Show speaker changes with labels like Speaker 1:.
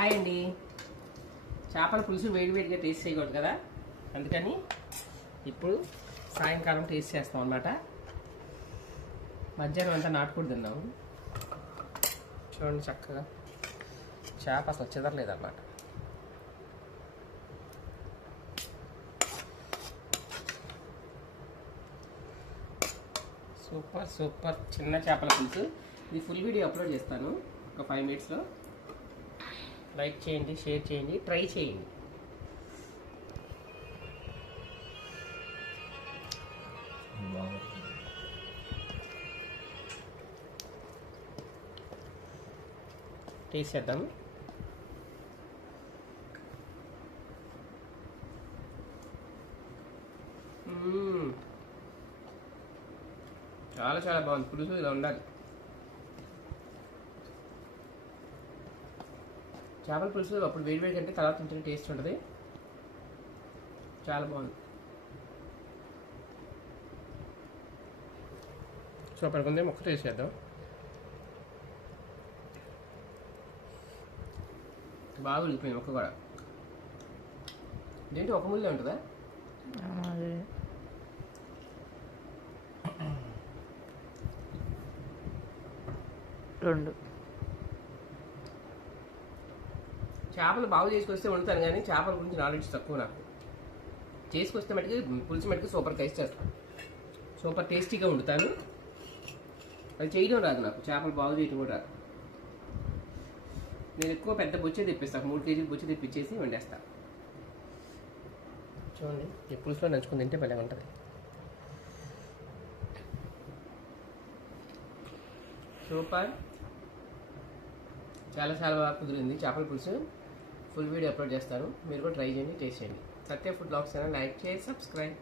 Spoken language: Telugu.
Speaker 1: హాయ్ అండి. చేపల పులుసు వేడివేడిగా టేస్ట్ చేయకూడదు కదా? అందుకని ఇప్పుడు సాయంకాలం టేస్ట్ చేస్తాం అనమాట మధ్యాహ్నం అంతా నాటుకూడదు తిన్నాము చూడండి చక్కగా. చేప అసలు చెదరలేదన్నమాట. Super super. చిన్న చేపల పులుసు. ఇది ఫుల్ వీడియో అప్లోడ్ చేస్తాను. ఒక ఫైవ్ మినిట్స్లో లైక్ చేయండి షేర్ చేయండి ట్రై చేయండి. టేస్ట్ చేద్దాం చాలా చాలా బాగుంది. పులుసు ఇలా ఉండాలి. చేపల పులుసు అప్పుడు వేడి వేడి కంటే తర్వాత తింటే టేస్ట్ ఉంటుంది. చాలా బాగుంది. సూపర్ ఉంది. మొక్క టేస్ట్ చేద్దాం. బాగా ఉడికిపోయింది మొక్క కూడా. ఇదేంటి ఒక ముళ్ళే ఉంటుందా?
Speaker 2: రెండు.
Speaker 1: చేపలు బాగు చేసుకొస్తే వండుతాను కానీ చేపల గురించి నాలెడ్జ్ తక్కువ నాకు. చేసుకొస్తే మటుకు పులుసు మటుకు సూపర్ టేస్ట్ చేస్తాను సూపర్ టేస్టీగా వండుతాను. అది చేయడం రాదు నాకు చేపలు బాగు చేయడం కూడా రాదు. నేను ఎక్కువ పెద్ద బొచ్చే తెప్పిస్తాను మూడు కేజీలు బొచ్చే తెప్పించేసి వండేస్తా. చూడండి. ఈ పులుసులో నంచుకుని తింటే భలే ఉంటుంది. సూపర్ చాలా చాలా బాగా కుదిరింది చేపల పులుసు. ఫుల్ వీడియో అప్లోడ్ చేస్తాను మీరు కూడా ట్రై చేయండి టేస్ట్ చేయండి. సత్య ఫుడ్ బ్లాగ్స్ అయినా లైక్ చేసి సబ్స్క్రైబ్.